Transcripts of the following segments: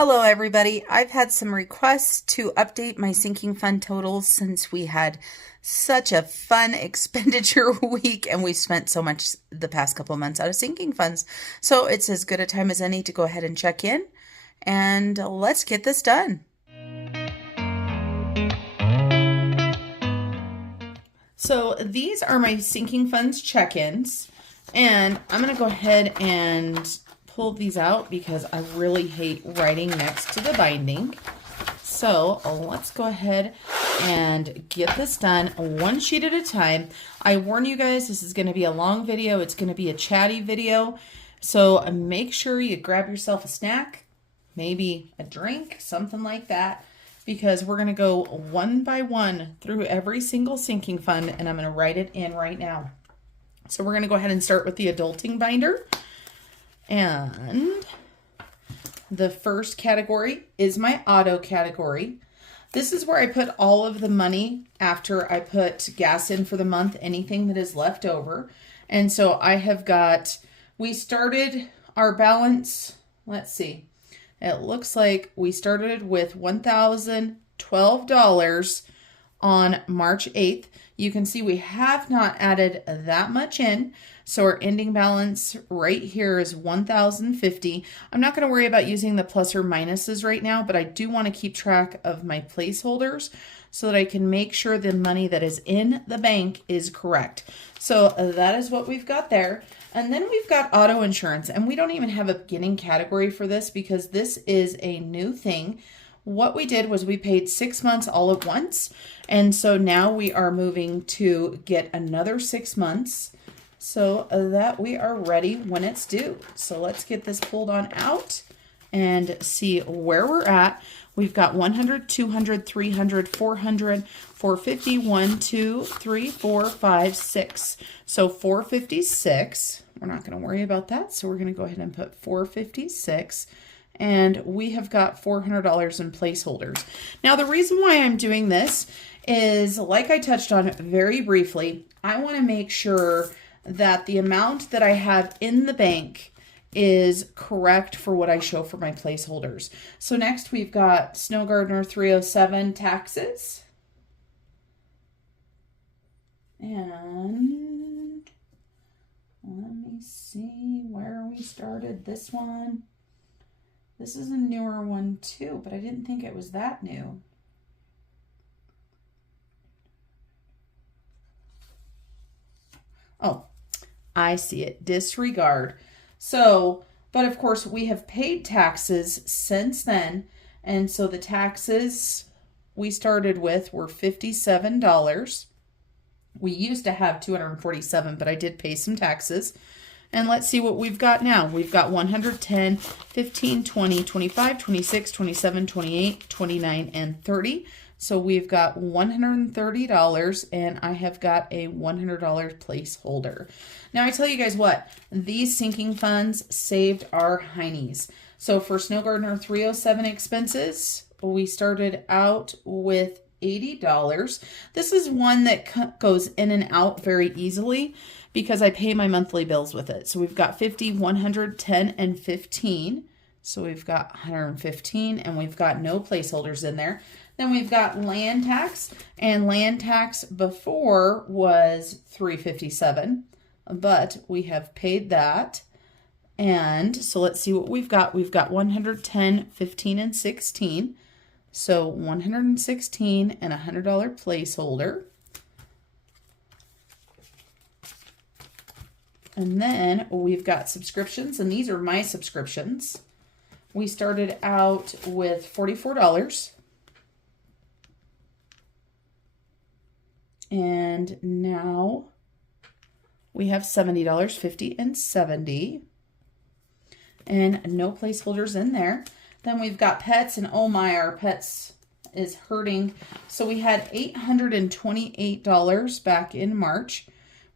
Hello everybody. I've had some requests to update my sinking fund totals since we had such a fun expenditure week and we spent so much the past couple of months out of sinking funds. So it's as good a time as any to go ahead and check in and let's get this done. So these are my sinking funds check-ins and I'm going to go ahead and pull these out because I really hate writing next to the binding. So let's go ahead and get this done one sheet at a time. I warn you guys, this is going to be a long video. It's going to be a chatty video. So make sure you grab yourself a snack, maybe a drink, something like that, because we're going to go one by one through every single sinking fund and I'm going to write it in right now. So we're going to go ahead and start with the adulting binder. And the first category is my auto category. This is where I put all of the money after I put gas in for the month, anything that is left over. And so I have got, we started our balance, let's see, it looks like we started with $1,012 on March 8th. You can see we have not added that much in. So our ending balance right here is $1,050. I'm not going to worry about using the plus or minuses right now, but I do want to keep track of my placeholders so that I can make sure the money that is in the bank is correct. So that is what we've got there. And then we've got auto insurance, and we don't even have a beginning category for this because this is a new thing. What we did was we paid 6 months all at once. And so now we are moving to get another 6 months so that we are ready when it's due. So let's get this pulled on out and see where we're at. We've got 100, 200, 300, 400, 450, 1, 2, 3, 4, 5, 6. So 456. We're not going to worry about that. So we're going to go ahead and put 456. And we have got $400 in placeholders. Now, the reason why I'm doing this is, like I touched on very briefly, I want to make sure that the amount that I have in the bank is correct for what I show for my placeholders. So next we've got Snow Gardener 307 taxes. And let me see where we started this one. This is a newer one too, but I didn't think it was that new. Oh, I see it. Disregard. So, but of course we have paid taxes since then. And so the taxes we started with were $57. We used to have $247, but I did pay some taxes. And let's see what we've got now. We've got 110, 15, 20, 25, 26, 27, 28, 29, and 30. So we've got $130 and I have got a $100 placeholder. Now I tell you guys what, these sinking funds saved our heinies. So for Snow Gardener 307 expenses, we started out with $80. This is one that goes in and out very easily because I pay my monthly bills with it. So we've got 50, 100, 10, and 15. So we've got 115 and we've got no placeholders in there. Then we've got land tax, and land tax before was $357, but we have paid that. And so let's see what we've got. We've got 110, 15, and 16. So 116 and a $100 placeholder. And then we've got subscriptions, and these are my subscriptions. We started out with $44. And now we have $70, 50, and 70. And no placeholders in there. Then we've got pets, and oh my, our pets is hurting. So we had $828 back in March.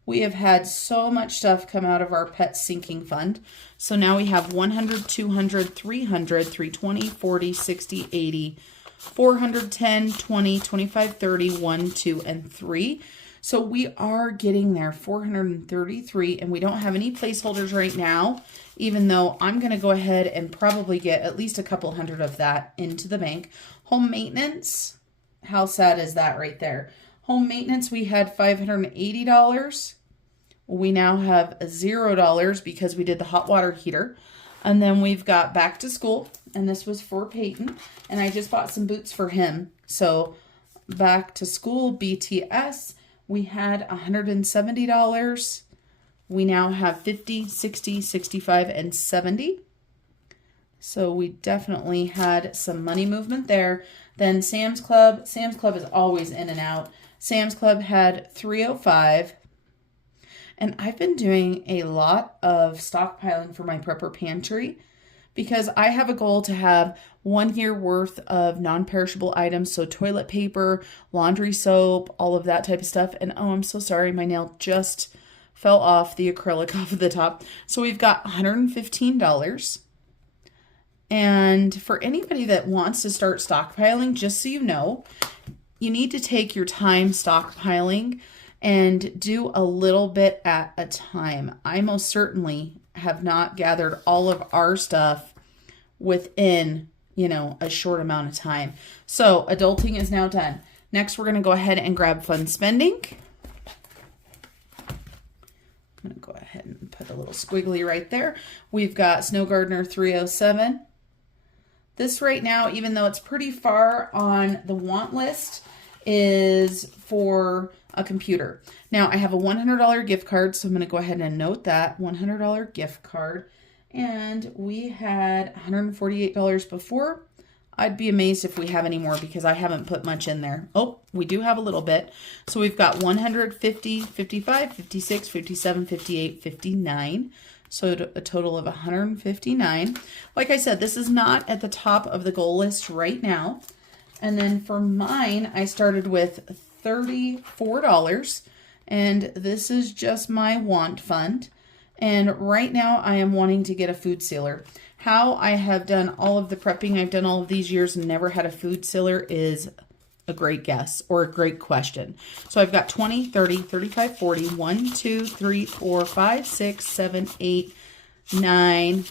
We have had so much stuff come out of our pet sinking fund. So now we have 100, 200, 300, 320, 40, 60, 80, 410, 20, 25, 30, 1, 2, and 3. So we are getting there, 433, and we don't have any placeholders right now, even though I'm going to go ahead and probably get at least a couple hundred of that into the bank. Home maintenance, how sad is that right there? Home maintenance, we had $580. We now have $0 because we did the hot water heater. And then we've got back to school, and this was for Peyton, and I just bought some boots for him. So back to school, BTS, we had $170. We now have 50, 60, 65, and 70. So we definitely had some money movement there. Then Sam's Club is always in and out. Sam's Club had 305. And I've been doing a lot of stockpiling for my prepper pantry because I have a goal to have 1 year worth of non-perishable items. So toilet paper, laundry soap, all of that type of stuff. And oh, I'm so sorry. My nail just fell off the acrylic off of the top. So we've got $115. And for anybody that wants to start stockpiling, just so you know, you need to take your time stockpiling and do a little bit at a time. I most certainly have not gathered all of our stuff within, a short amount of time. So adulting is now done. Next, we're going to go ahead and grab fun spending. I'm going to go ahead and put a little squiggly right there. We've got Snow Gardener 307. This right now, even though it's pretty far on the want list, is for a computer. Now I have a $100 gift card, so I'm going to go ahead and note that $100 gift card. And we had $148 before. I'd be amazed if we have any more because I haven't put much in there. Oh, we do have a little bit. So we've got 150, 55, 56, 57, 58, 59. So a total of 159. Like I said, this is not at the top of the goal list right now. And then for mine, I started with $34. And this is just my want fund. And right now I am wanting to get a food sealer. How I have done all of the prepping I've done all of these years and never had a food sealer is a great guess or a great question. So I've got 20, 30, 35, 40, 1, 2, 3, 4, 5, 6, 7, 8, 9.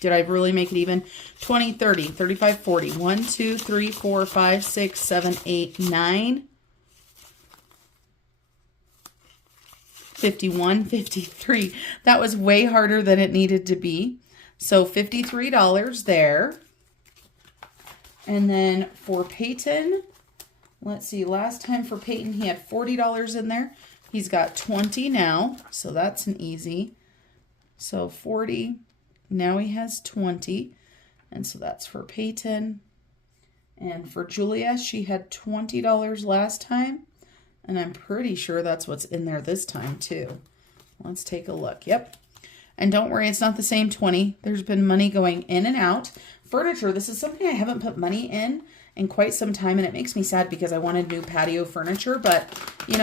Did I really make it even? 20, 30, 35, 40, 1, 2, 3, 4, 5, 6, 7, 8, 9. 51, 53. That was way harder than it needed to be. So $53 there. And then for Peyton, let's see, last time for Peyton, he had $40 in there. He's got 20 now, so that's an easy. So 40, now he has 20. And so that's for Peyton. And for Julia, she had $20 last time. And I'm pretty sure that's what's in there this time too. Let's take a look. Yep. And don't worry, it's not the same 20. There's been money going in and out. Furniture, this is something I haven't put money in quite some time, and it makes me sad because I wanted new patio furniture, but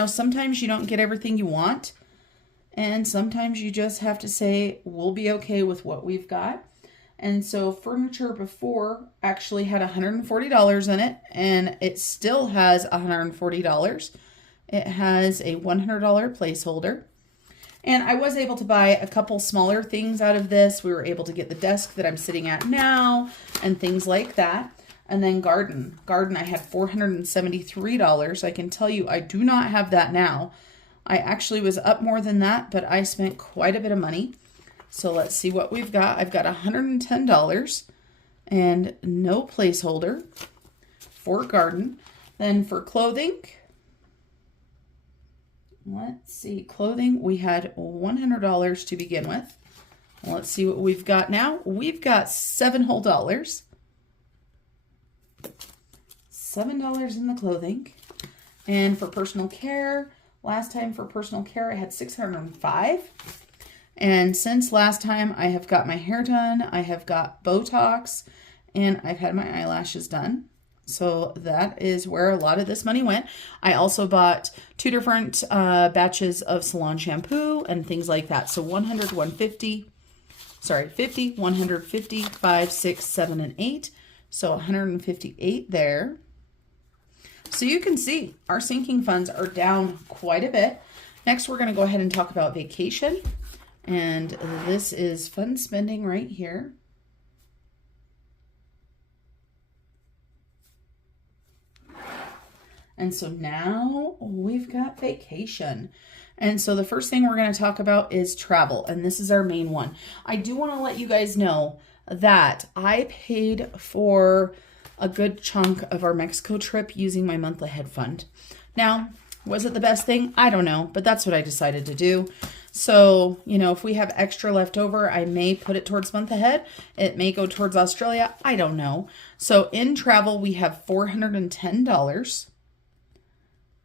sometimes you don't get everything you want, and sometimes you just have to say, we'll be okay with what we've got. And so furniture before actually had $140 in it, and it still has $140. It has a $100 placeholder. And I was able to buy a couple smaller things out of this. We were able to get the desk that I'm sitting at now and things like that. And then garden, I had $473. I can tell you I do not have that now. I actually was up more than that, but I spent quite a bit of money. So let's see what we've got. I've got $110 and no placeholder for garden. Then for clothing, let's see, clothing, we had $100 to begin with. Let's see what we've got now. We've got $7 whole. $7 in the clothing. And for personal care, last time for personal care, I had $605. And since last time, I have got my hair done, I have got Botox, and I've had my eyelashes done. So that is where a lot of this money went. I also bought 2 different batches of salon shampoo and things like that. So 100, 150, sorry, 50, 150, 5, 6, 7, and 8. So 158 there. So you can see our sinking funds are down quite a bit. Next, we're going to go ahead and talk about vacation. And this is fun spending right here. And so now we've got vacation. And so the first thing we're going to talk about is travel. And this is our main one. I do want to let you guys know that I paid for a good chunk of our Mexico trip using my month ahead fund. Now, was it the best thing? I don't know, but that's what I decided to do. So, you know, if we have extra left over, I may put it towards month ahead. It may go towards Australia. I don't know. So in travel, we have $410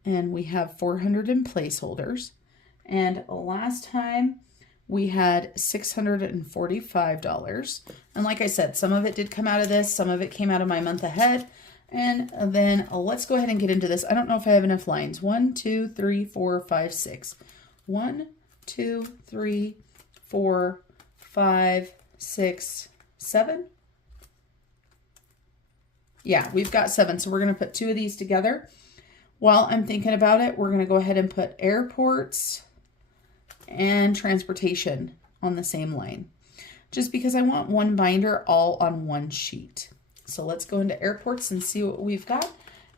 and we have 400 in placeholders. And last time we had $645. And like I said, some of it did come out of this. Some of it came out of my month ahead. And then let's go ahead and get into this. I don't know if I have enough lines. 1, 2, 3, 4, 5, 6. 1, 2, 3, 4, 5, 6, 7. Yeah, we've got 7. So we're going to put 2 of these together. While I'm thinking about it, we're going to go ahead and put airports and transportation on the same line, just because I want one binder all on one sheet. So let's go into airports and see what we've got.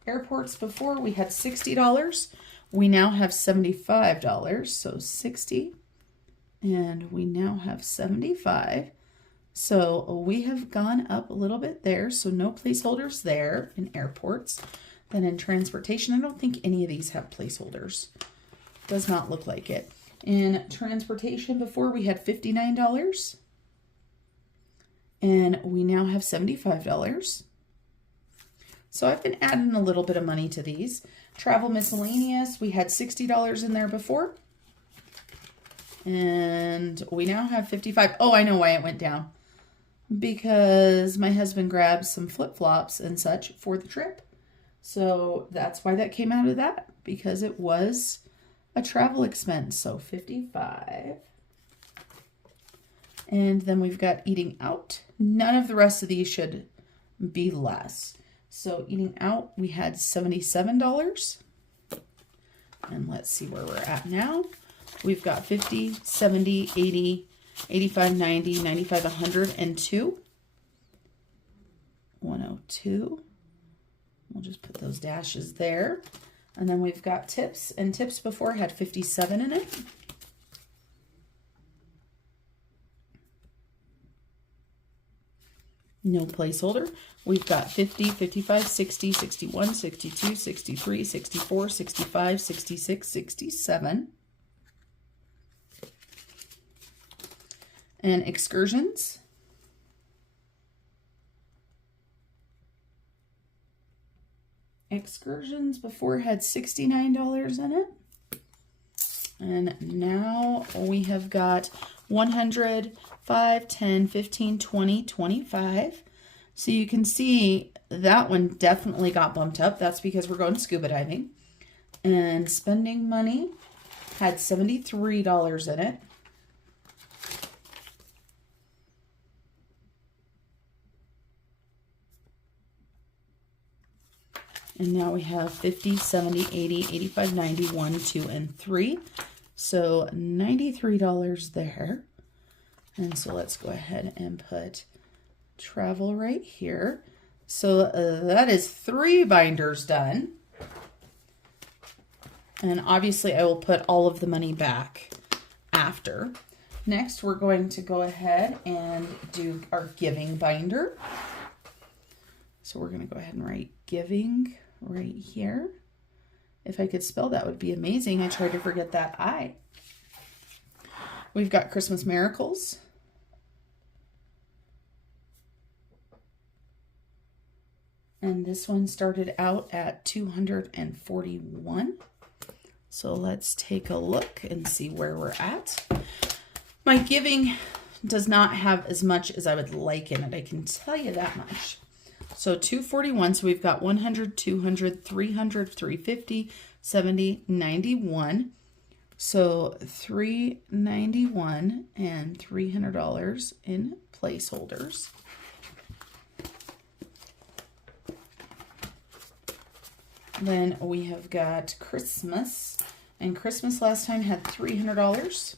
Airports, before we had $60. We now have $75. So 60, and we now have 75. So we have gone up a little bit there. So no placeholders there in airports. Then in transportation, I don't think any of these have placeholders. Does not look like it. In transportation, before we had $59. And we now have $75. So I've been adding a little bit of money to these. Travel miscellaneous, we had $60 in there before. And we now have $55. Oh, I know why it went down. Because my husband grabbed some flip-flops and such for the trip. So that's why that came out of that, because it was a travel expense. So 55. And then we've got eating out. None of the rest of these should be less. So eating out, we had $77. And let's see where we're at now. We've got 50, 70, 80, 85, 90, 95, 102. 102. We'll just put those dashes there. And then we've got tips. And tips before had 57 in it. No placeholder. We've got 50, 55, 60, 61, 62, 63, 64, 65, 66, 67. And excursions. Excursions before had $69 in it. And now we have got 100, 5, 10, 15, 20, 25. So you can see that one definitely got bumped up. That's because we're going scuba diving. And spending money had $73 in it. And now we have 50, 70, 80, 85, 90, 1, 2, and 3. So $93 there. And so let's go ahead and put travel right here. So that is 3 binders done. And obviously I will put all of the money back after. Next, we're going to go ahead and do our giving binder. So we're going to go ahead and write giving right here. If I could spell, that would be amazing. I tried to forget that I. We've got Christmas Miracles. And this one started out at 241. So let's take a look and see where we're at. My giving does not have as much as I would like in it. I can tell you that much. So 241, so we've got 100, 200, 300, 350, 70, 91. So $391 and $300 in placeholders. Then we have got Christmas. And Christmas last time had $300.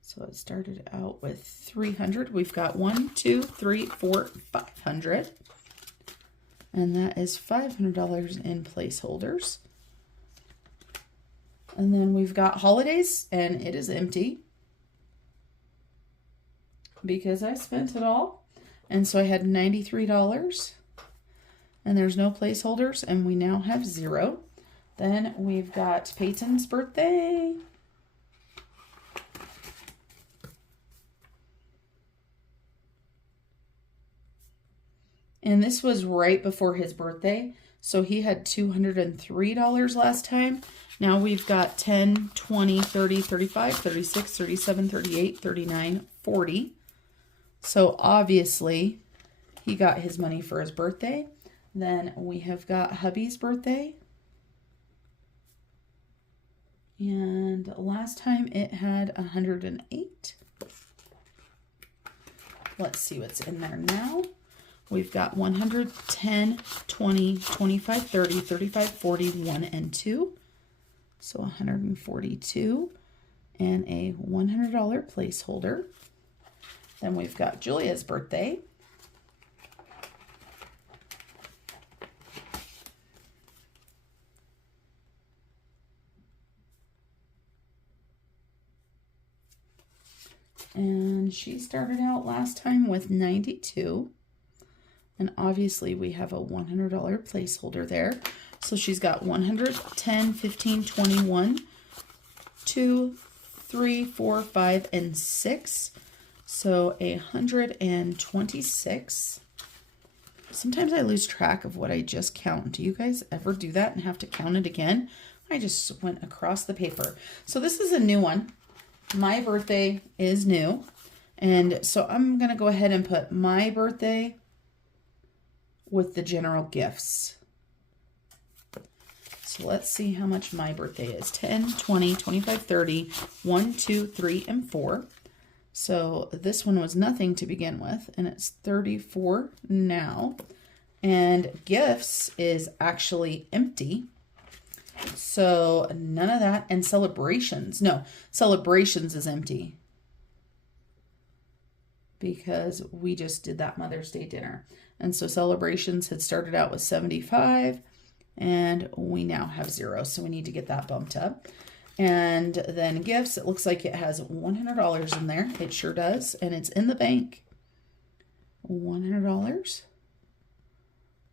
So it started out with 300. We've got 1, 2, 3, 4, 500. And that is $500 in placeholders. And then we've got holidays, and it is empty because I spent it all. And so I had $93. And there's no placeholders, and we now have 0. Then we've got Peyton's birthday. And this was right before his birthday, so he had $203 last time. Now we've got 10, 20, 30, 35, 36, 37, 38, 39, 40. So obviously he got his money for his birthday. Then we have got hubby's birthday. And last time it had 108. Let's see what's in there now. We've got 100, 10, 20, 25, 30, 35, 40, 1 and 2. So 142 and a $100 placeholder. Then we've got Julia's birthday. And she started out last time with 92. And obviously we have a $100 placeholder there. So she's got 100, 10, 15, 21, 2, 3, 4, 5, and 6. So 126. Sometimes I lose track of what I just count. Do you guys ever do that and have to count it again? I just went across the paper. So this is a new one. My birthday is new. And so I'm going to go ahead and put my birthday with the general gifts. So let's see how much my birthday is. 10, 20, 25, 30, 1, 2, 3, and 4. So this one was nothing to begin with, and it's 34 now. And gifts is actually empty. So none of that. And celebrations. No, celebrations is empty, because we just did that Mother's Day dinner. And so celebrations had started out with 75, and we now have 0. So we need to get that bumped up. And then gifts, it looks like it has $100 in there. It sure does. And it's in the bank. $100.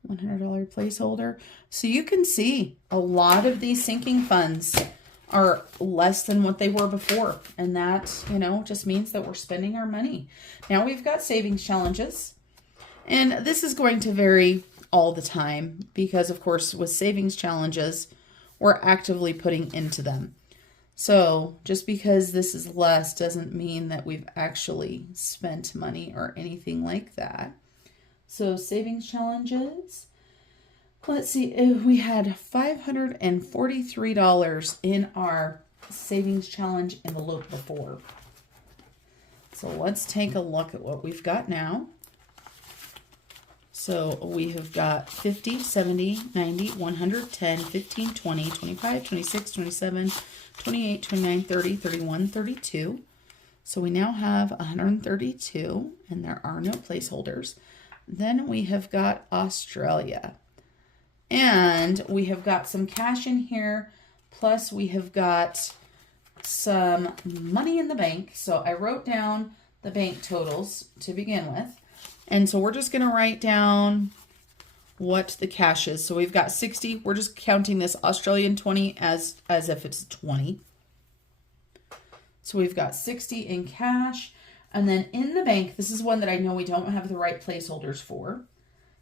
$100 placeholder. So you can see a lot of these sinking funds are less than what they were before. And that, you know, just means that we're spending our money. Now we've got savings challenges. And this is going to vary all the time because, of course, with savings challenges, we're actively putting into them. So just because this is less doesn't mean that we've actually spent money or anything like that. So savings challenges, let's see, we had $543 in our savings challenge envelope before. So let's take a look at what we've got now. So we have got 50, 70, 90, 100, 10, 15, 20, 25, 26, 27, 28, 29, 30, 31, 32. So we now have 132, and there are no placeholders. Then we have got Australia. And we have got some cash in here, plus we have got some money in the bank. So I wrote down the bank totals to begin with. And so we're just going to write down what the cash is. So we've got 60. We're just counting this Australian 20 as if it's 20. So we've got 60 in cash. And then in the bank, this is one that I know we don't have the right placeholders for.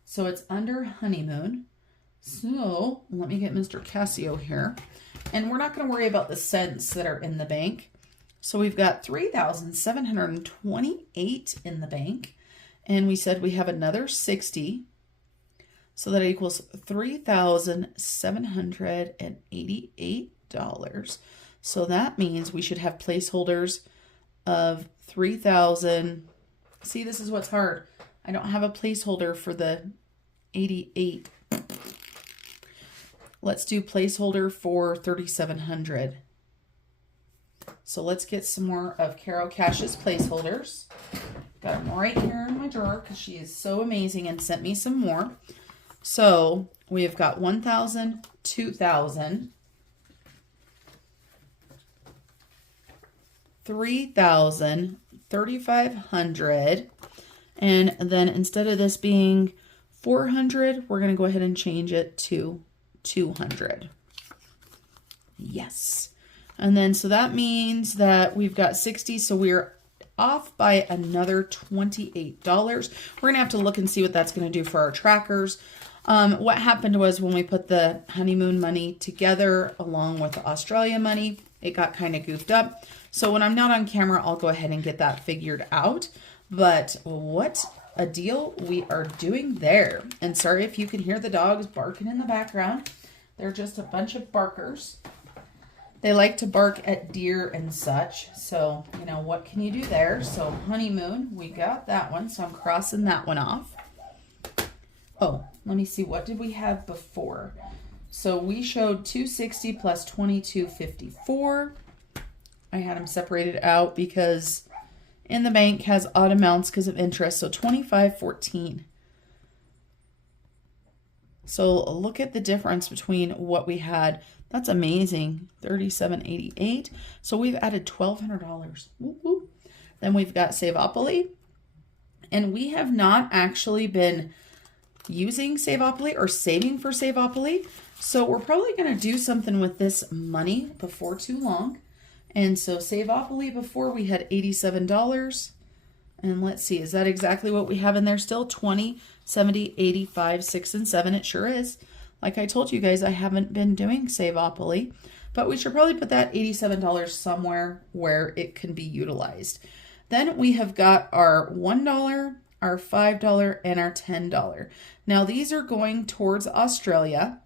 So it's under honeymoon. So let me get Mr. Casio here. And we're not going to worry about the cents that are in the bank. So we've got 3,728 in the bank. And we said we have another 60. So that equals $3,788. So that means we should have placeholders of 3,000. See, this is what's hard. I don't have a placeholder for the 88. Let's do placeholder for 3,700. So let's get some more of Carol Cash's placeholders. Got them right here in my drawer because she is so amazing and sent me some more. So we have got 1,000, 2,000, 3,000, 3,500, and then instead of this being 400, we're going to go ahead and change it to 200. Yes. And then so that means that we've got 60, so we're off by another $28. We're going to have to look and see what that's going to do for our trackers. What happened was when we put the honeymoon money together along with the Australia money, it got kind of goofed up. So when I'm not on camera, I'll go ahead and get that figured out. But what a deal we are doing there. And sorry if you can hear the dogs barking in the background. They're just a bunch of barkers. They like to bark at deer and such. So, you know, what can you do there? So honeymoon, we got that one. So I'm crossing that one off. Oh, let me see. What did we have before? So we showed 260 plus 2254. I had them separated out because in the bank has odd amounts because of interest. So 2514. So look at the difference between what we had. That's amazing. 3788. So we've added $1,200. Woo-hoo. Then we've got Saveopoly. And we have not actually been using Saveopoly or saving for Saveopoly. So we're probably going to do something with this money before too long. And so Saveopoly before we had $87. And let's see, is that exactly what we have in there still? 20, 70, 85, 6, and 7. It sure is. Like I told you guys, I haven't been doing Saveopoly, but we should probably put that $87 somewhere where it can be utilized. Then we have got our $1, our $5, and our $10. Now these are going towards Australia,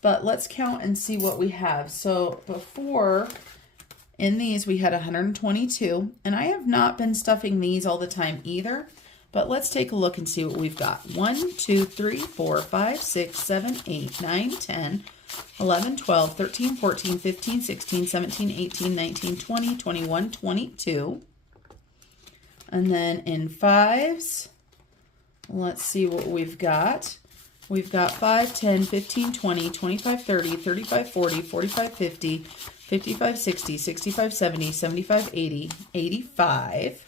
but let's count and see what we have. So before, in these we had 122, and I have not been stuffing these all the time either. But let's take a look and see what we've got. 1, 2, 3, 4, 5, 6, 7, 8, 9, 10, 11, 12, 13, 14, 15, 16, 17, 18, 19, 20, 21, 22. And then in fives, let's see what we've got. We've got 5, 10, 15, 20, 25, 30, 35, 40, 45, 50, 55, 60, 65, 70, 75, 80, 85.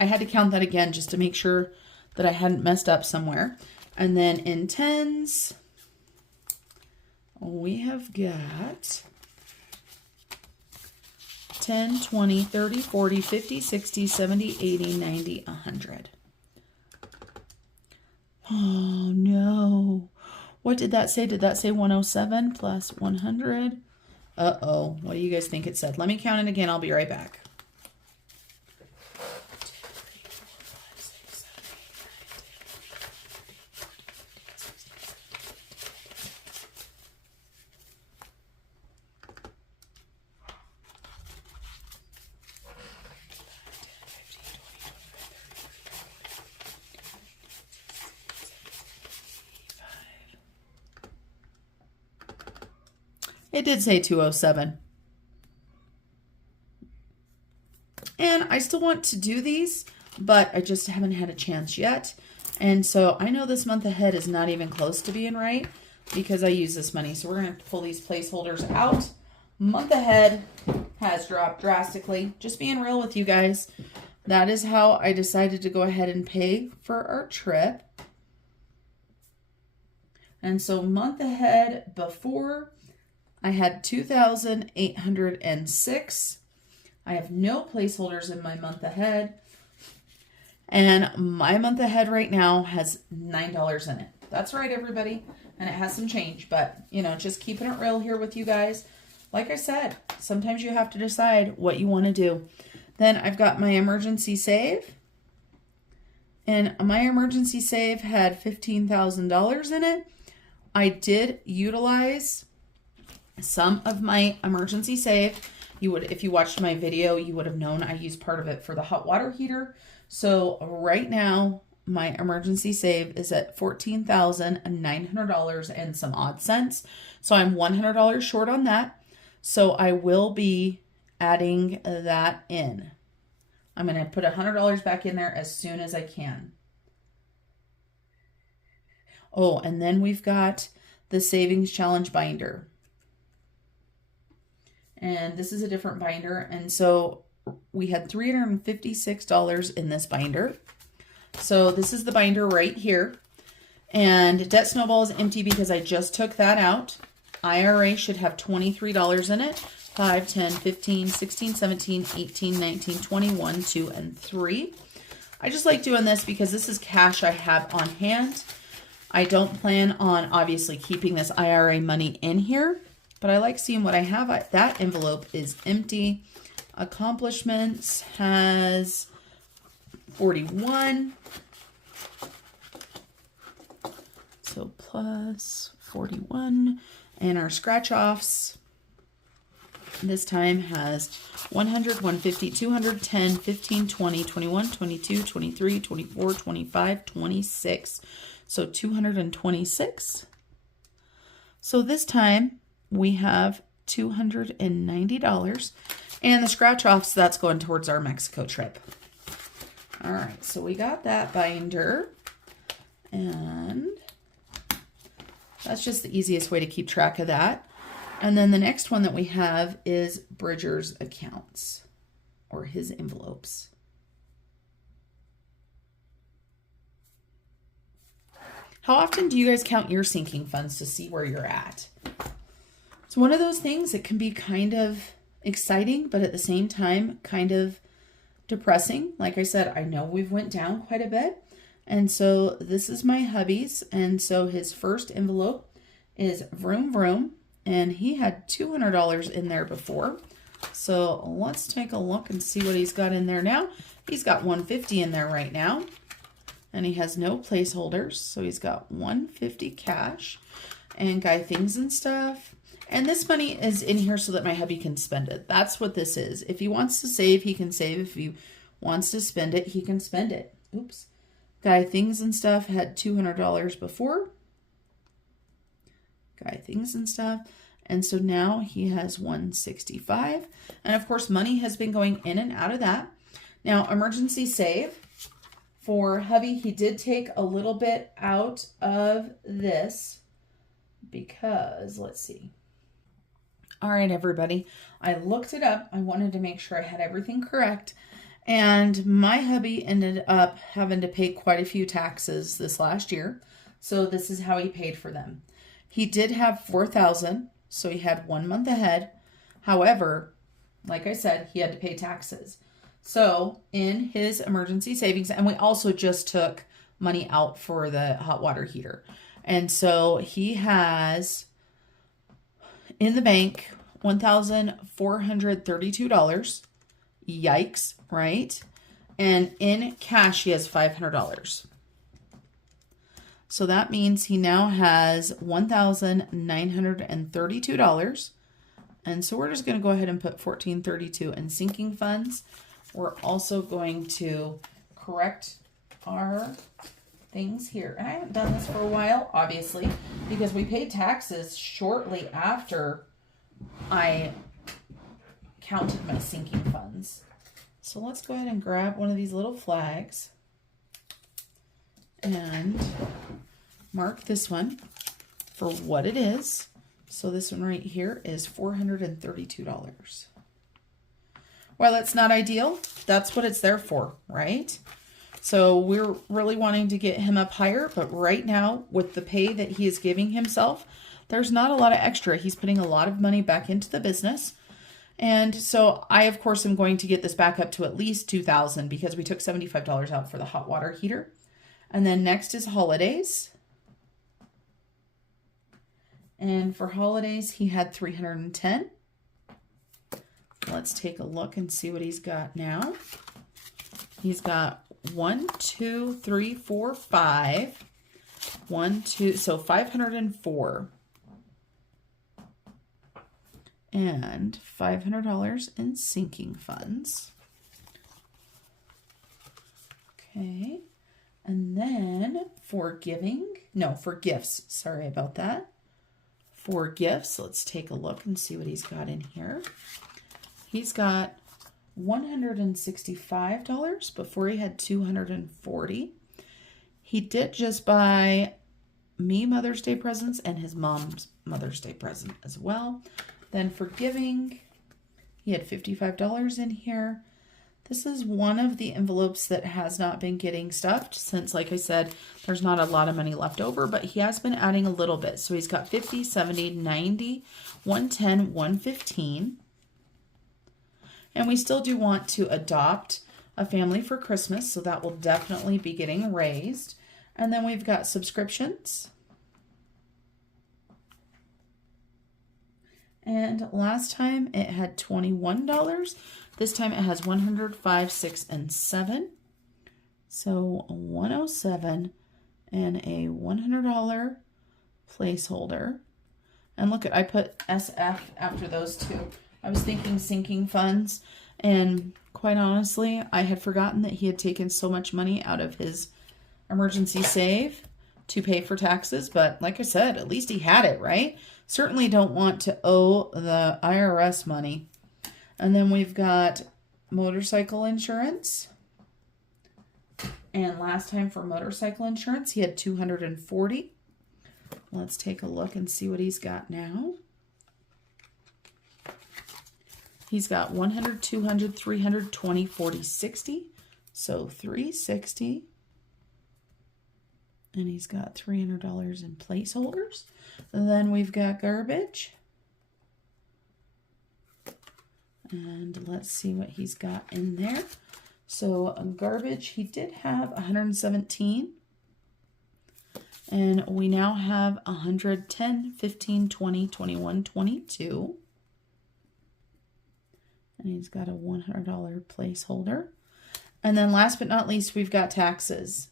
I had to count that again just to make sure that I hadn't messed up somewhere. And then in tens, we have got 10, 20, 30, 40, 50, 60, 70, 80, 90, 100. Oh no. What did that say? Did that say 107 plus 100? Uh-oh. What do you guys think it said? Let me count it again. I'll be right back. It did say 207. And I still want to do these, but I just haven't had a chance yet. And so I know this month ahead is not even close to being right because I use this money. So we're going to pull these placeholders out. Month ahead has dropped drastically. Just being real with you guys. That is how I decided to go ahead and pay for our trip. And so month ahead before, I had 2,806. I have no placeholders in my month ahead. And my month ahead right now has $9 in it. That's right, everybody. And it has some change, but you know, just keeping it real here with you guys. Like I said, sometimes you have to decide what you want to do. Then I've got my emergency save. And my emergency save had $15,000 in it. I did utilize some of my emergency save if you watched my video, you would have known I used part of it for the hot water heater. So right now, my emergency save is at $14,900 and some odd cents. So I'm $100 short on that. So I will be adding that in. I'm going to put $100 back in there as soon as I can. Oh, and then we've got the Savings Challenge binder. And this is a different binder. And so we had $356 in this binder. So this is the binder right here. And Debt Snowball is empty because I just took that out. IRA should have $23 in it. 5, 10, 15, 16, 17, 18, 19, 21, 2, and 3. I just like doing this because this is cash I have on hand. I don't plan on obviously keeping this IRA money in here, but I like seeing what I have. That envelope is empty. Accomplishments has 41. So plus 41. And our scratch offs this time has 100, 150, 200, 10, 15, 20, 21, 22, 23, 24, 25, 26. So 226. So this time we have $290. And the scratch offs, that's going towards our Mexico trip. All right, so we got that binder. And that's just the easiest way to keep track of that. And then the next one that we have is Bridger's accounts, or his envelopes. How often do you guys count your sinking funds to see where you're at? It's one of those things that can be kind of exciting, but at the same time, kind of depressing. Like I said, I know we've went down quite a bit. And so this is my hubby's. And so his first envelope is Vroom Vroom. And he had $200 in there before. So let's take a look and see what he's got in there now. He's got $150 in there right now. And he has no placeholders. So he's got $150 cash. And Guy Things and Stuff. And this money is in here so that my hubby can spend it. That's what this is. If he wants to save, he can save. If he wants to spend it, he can spend it. Oops. Guy Things and Stuff had $200 before. Guy Things and Stuff. And so now he has $165. And of course, money has been going in and out of that. Now, emergency save for hubby, he did take a little bit out of this because, let's see. All right, everybody. I looked it up. I wanted to make sure I had everything correct. And my hubby ended up having to pay quite a few taxes this last year. So this is how he paid for them. He did have $4,000, so he had 1 month ahead. However, like I said, he had to pay taxes. So in his emergency savings, and we also just took money out for the hot water heater. And so he has in the bank $1,432. Yikes, right? And in cash, he has $500. So that means he now has $1,932. And so we're just going to go ahead and put $1,432 in sinking funds. We're also going to correct our things here. And I haven't done this for a while, obviously, because we paid taxes shortly after I counted my sinking funds. So let's go ahead and grab one of these little flags and mark this one for what it is. So this one right here is $432. Well, that's not ideal. That's what it's there for, right? So we're really wanting to get him up higher, but right now with the pay that he is giving himself, there's not a lot of extra. He's putting a lot of money back into the business. And so I, of course, am going to get this back up to at least $2,000 because we took $75 out for the hot water heater. And then next is holidays. And for holidays, he had $310. Let's take a look and see what he's got now. He's got 1, 2, 3, 4, 5. 1, 2, so 504. and $500 in sinking funds. Okay, and then for gifts, sorry about that. For gifts, let's take a look and see what he's got in here. He's got $165. Before he had $240. He did just buy me Mother's Day presents and his mom's Mother's Day present as well. Then for giving, he had $55 in here. This is one of the envelopes that has not been getting stuffed since, like I said, there's not a lot of money left over, but he has been adding a little bit. So he's got 50, 70, 90, 110, 115. And we still do want to adopt a family for Christmas, so that will definitely be getting raised. And then we've got subscriptions. And last time it had $21. This time it has 100, 5, 6, and 7. So 107 and a $100 placeholder. And look, I put SF after those two. I was thinking sinking funds, and quite honestly, I had forgotten that he had taken so much money out of his emergency save to pay for taxes. But like I said, at least he had it, right? Certainly don't want to owe the IRS money. And then we've got motorcycle insurance. And last time for motorcycle insurance, he had $240. Let's take a look and see what he's got now. He's got 100, 200, 300, 20, 40, 60. So $360. And he's got $300 in placeholders. And then we've got garbage. And let's see what he's got in there. So garbage, he did have 117. And we now have 110, 15, 20, 21, 22. And he's got a $100 placeholder. And then last but not least, we've got taxes.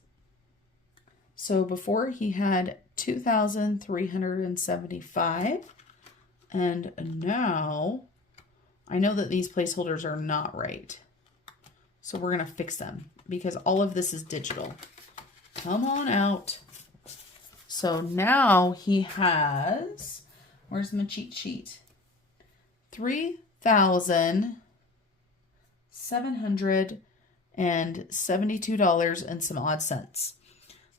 So before he had 2,375. And now I know that these placeholders are not right. So we're going to fix them because all of this is digital. Come on out. So now he has, where's my cheat sheet? $3,772 and some odd cents.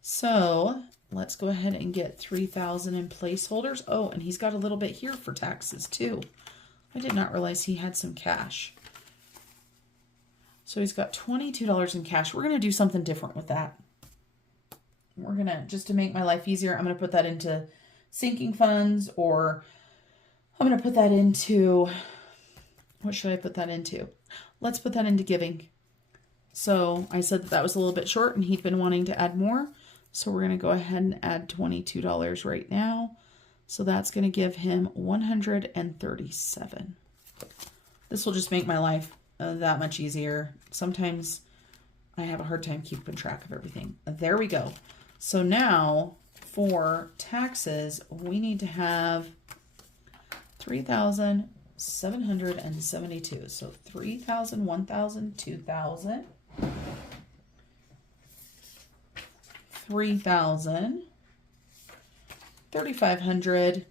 So let's go ahead and get 3,000 in placeholders. Oh, and he's got a little bit here for taxes too. I did not realize he had some cash. So he's got $22 in cash. We're going to do something different with that. We're going to, just to make my life easier, I'm going to put that into sinking funds, or I'm going to put that into, what should I put that into? Let's put that into giving. So I said that that was a little bit short and he'd been wanting to add more. So we're going to go ahead and add $22 right now. So that's going to give him $137. This will just make my life that much easier. Sometimes I have a hard time keeping track of everything. There we go. So now for taxes, we need to have 3,772. So 3,000, 1,000, 2,000, 3,000, 3,500,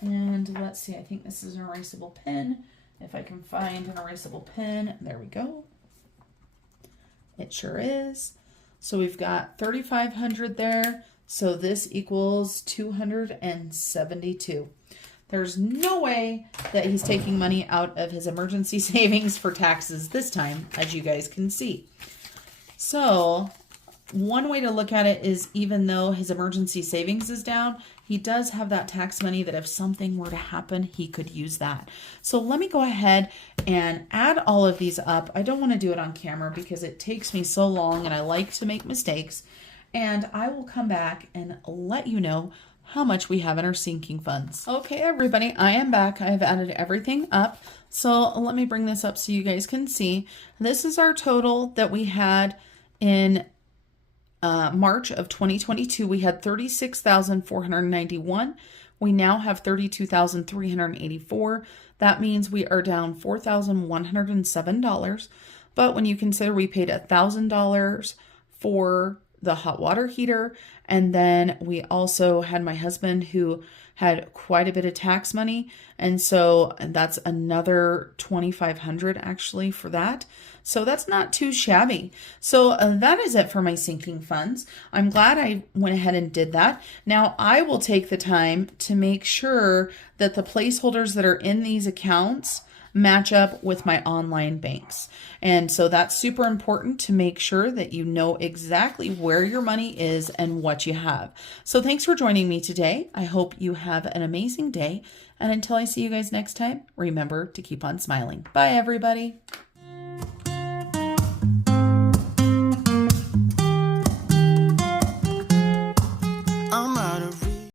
and let's see, I think this is an erasable pen. If I can find an erasable pen, there we go. It sure is. So we've got 3,500 there. So this equals 272. There's no way that he's taking money out of his emergency savings for taxes this time, as you guys can see. So one way to look at it is, even though his emergency savings is down, he does have that tax money that if something were to happen, he could use that. So let me go ahead and add all of these up. I don't want to do it on camera because it takes me so long and I like to make mistakes. And I will come back and let you know how much we have in our sinking funds. Okay, everybody, I am back. I've added everything up. So let me bring this up so you guys can see. This is our total that we had in March of 2022. We had 36,491. We now have 32,384. That means we are down $4,107. But when you consider we paid $1,000 for the hot water heater, and then we also had my husband who had quite a bit of tax money, and so that's another $2,500 actually for that. So that's not too shabby. So that is it for my sinking funds. I'm glad I went ahead and did that. Now I will take the time to make sure that the placeholders that are in these accounts match up with my online banks. And so that's super important to make sure that you know exactly where your money is and what you have. So thanks for joining me today. I hope you have an amazing day. And until I see you guys next time, remember to keep on smiling. Bye, everybody.